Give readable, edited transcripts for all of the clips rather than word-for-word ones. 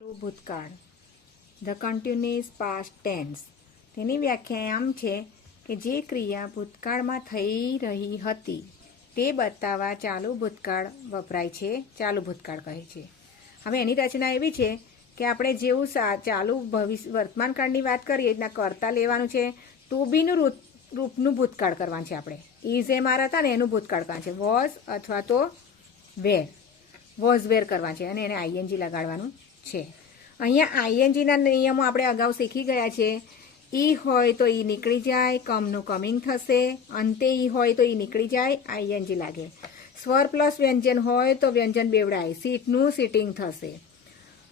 ભૂતકાળ the continuous past tense તેની વ્યાખ્યા આમ છે કે જે ક્રિયા ભૂતકાળમાં થઈ રહી હતી તે બતાવવા ચાલુ ભૂતકાળ વપરાય છે, ચાલુ ભૂતકાળ કહે છે. હવે એની રચના એવી છે કે આપણે જેવું ચાલુ વર્તમાનકાળની વાત કરીએ એના કરતા લેવાનું છે. ટુ બીનું રૂપનું ભૂતકાળ કરવાનું છે. આપણે ઇઝ એ મારા હતા ને એનું ભૂતકાળ કરવાનું છે. વોઝ અથવા તો વેર, વોઝ વેર કરવાનું છે અને એને આઈએનજી લગાડવાનું છે. અહીંયા આઈએનજીના નિયમો આપણે અગાઉ શીખી ગયા છે. ઈ હોય તો ઈ નીકળી જાય, કમનું કમિંગ થશે, અંતે ઈ હોય તો ઈ નીકળી જાય, આઈએનજી લાગે. સ્વર પ્લસ વ્યંજન હોય તો વ્યંજન બેવડાય, સીટનું સીટિંગ થશે.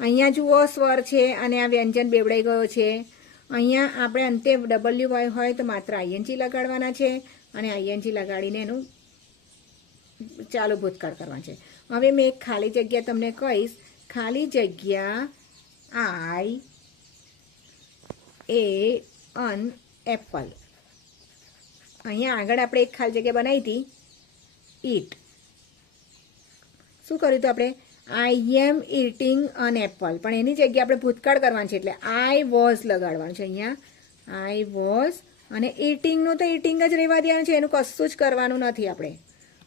અહીંયા જુઓ સ્વર છે અને આ વ્યંજન બેવડાઈ ગયો છે. અહીંયા આપણે અંતે ડબલ્યુ વાય હોય તો માત્ર આઈએનજી લગાડવાના છે અને આઈએનજી લગાડીને એનું ચાલુ ભૂતકાળ કરવાનું છે. હવે મેં એક ખાલી જગ્યા તમને કહીશ. ખાલી જગ્યા આઈ એ અન એપલ. અહીંયા આગળ આપણે એક ખાલી જગ્યા બનાવી હતી, ઈટ. શું કર્યું હતું આપણે? આઈ એમ ઇટિંગ અન એપલ, પણ એની જગ્યાએ આપણે ભૂતકાળ કરવાનું છે એટલે આઈ વોઝ લગાડવાનું છે. અહીંયા આઈ વોઝ અને ઇટિંગનું તો ઇટિંગ જ રહેવા દેવાનું છે, એનું કશું જ કરવાનું નથી. આપણે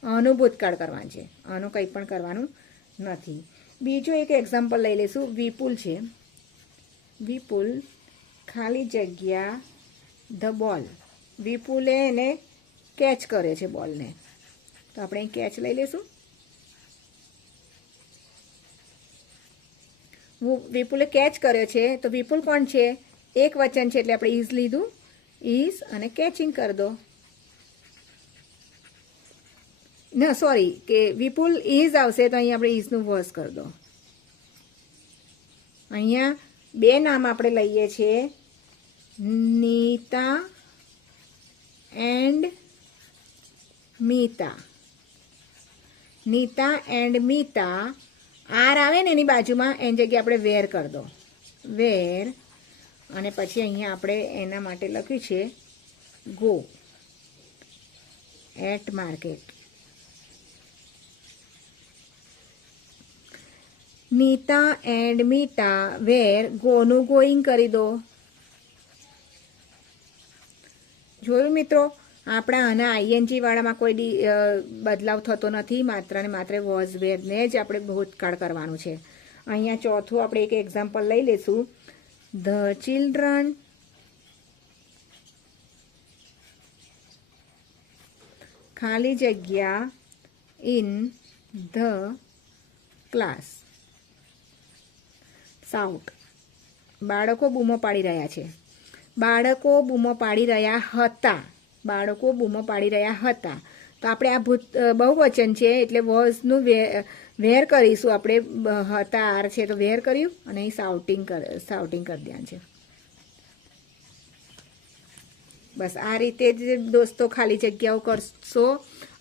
આનું ભૂતકાળ કરવાનું છે, આનું કંઈ પણ કરવાનું નથી. બીજું એક એક્ઝામ્પલ લઈ લઈશું. વિપુલ છે. વિપુલ ખાલી જગ્યા ધ બોલ. વિપુલે એને કેચ કરે છે બોલને, તો આપણે અહીં કેચ લઈ લઈશું. વિપુલે કેચ કર્યો છે તો વિપુલ કોણ છે? એક વચન છે એટલે આપણે ઇઝ લીધું, ઇઝ અને કેચિંગ કરી દો. ના સોરી, કે વિપુલ ઇઝ આવશે તો અહીંયા આપણે ઇઝનું વોઝ કરી દો. અહીંયા બે નામ આપણે લઈએ છીએ, Nita and Mita. Nita and Mita, are આવે ને એની બાજુમાં એની જગ્યાએ આપણે વેર કરી દો, વેર. અને પછી અહીંયા આપણે એના માટે લખ્યું છે go at market. Nita and Mita where ગોનું ગોઈંગ કરી દો. જોયું મિત્રો, આપણા આના આઈએનજી વાળામાં કોઈ બદલાવ થતો નથી. માત્ર ને માત્ર વોઝ વેરને જ આપણે ભૂતકાળ કરવાનું છે. અહીંયા ચોથું આપણે એક એક્ઝામ્પલ લઈ લઈશું. ધ ચિલ્ડ્રન ખાલી જગ્યા ઇન ધ ક્લાસ સાઉટ. બાળકો બૂમો પાડી રહ્યા છે. બાળકો બૂમો પાડી રહ્યા હતા. બાળકો બૂમો પાડી રહ્યા હતા. તો આપણે આ બહુવચન છે એટલે વોઝનું વેર કરીશું. આપણે હતા આર છે તો વેર કર્યું અને અહીં સાઉટિંગ કરી દેવાનું છે. બસ આ રીતે જ દોસ્તો ખાલી જગ્યાઓ કરશો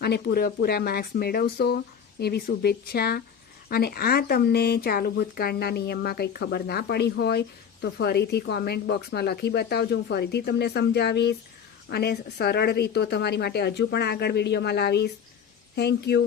અને પૂરેપૂરા માર્ક્સ મેળવશો એવી શુભેચ્છા. અને આ તમને ચાલુ ભૂતકાળના નિયમમાં કંઈ ખબર ના પડી હોય તો ફરીથી કોમેન્ટ બોક્સમાં લખી બતાવજો. હું ફરીથી તમને સમજાવીશ અને સરળ રીતો તમારી માટે હજુ પણ આગળ વિડીયોમાં લાવીશ. Thank you.